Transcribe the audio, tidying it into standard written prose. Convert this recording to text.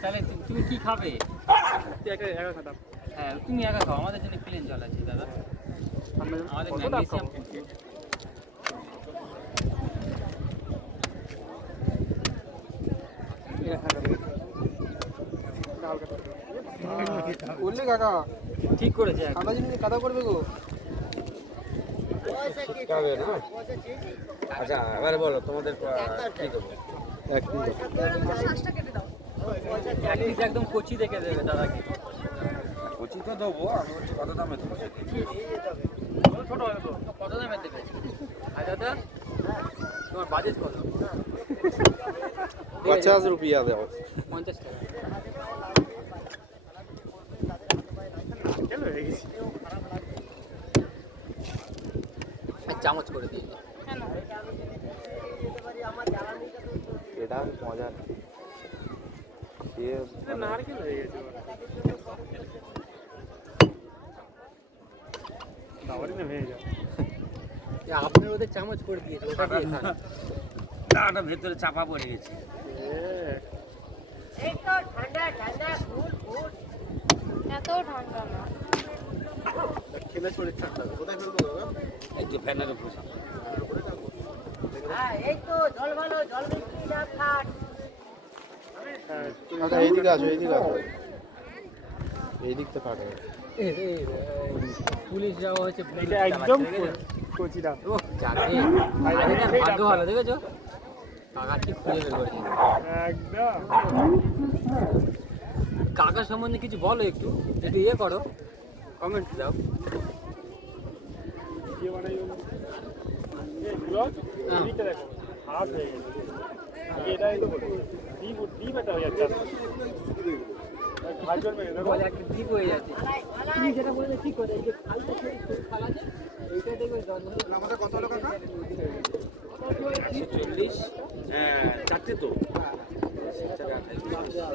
তাহলে তুমি কি খাবে? একা খাতাম। হ্যাঁ তুমি একা খাও, আমাদের জন্য প্লেন জল আছে দাদা। আমাদের ম্যাগনেসিয়াম বললি কাকা ঠিক করেছে। ঠান্ডা জিনিস কাদা করবে গো। আচ্ছা এবারে বলো তোমাদের কি দেবো? এক কিলো এক পিস একদম কচি দেখে দেবে দাদাকে। কচি তো দেবো, আমি বলছি কত দামে দেবো? ছোট হবে তো, কত দামে দেবে? আর দাদা তোমার বাজেট কত? 50 रुपया দাও। 50 টাকা। চামচ করে দিই। এটা মজা নারকেল হয়ে গেছে আপনার ওদের চামচ করে দিয়েছে, ওটা দিয়ে খান। দাঁড়াটা ভেতরে চাপা পড়ে গেছে। এত ঠান্ডা না। খেলে শরীর ঠান্ডা হবে। কোথায় ফেলবো দাদা? একটু ফ্যানের উপর আচ্ছা এইদিকে আসো, এইদিকে আসো। এই দিক তো কাটে। পুলিশ যাওয়া হয়েছে, এটা একদম কচিটা। ভাগ্য ভালো দেখেছো, কাকা ঠিক খুঁজে বের করেছে। একদম কাকার সম্বন্ধে কিছু বলো, একটু একটু ইয়ে করো, কমেন্ট দাও। ভিডিও বানাই এই ব্লগ এদিকটা দেখো হাত হয়ে গেছে। এটাই তো বলি ডিপ এটা হয়ে যাচ্ছে। ভাইজন মেরে দেখো বলে একটা দ্বীপ হয়ে যাচ্ছে। তুমি যেটা বললে ঠিক করে, এই যে খালটা খাল আছে, এইটা দেখবে আমাদের কত হলো কাকা? 140। হ্যাঁ চারটে তো। জল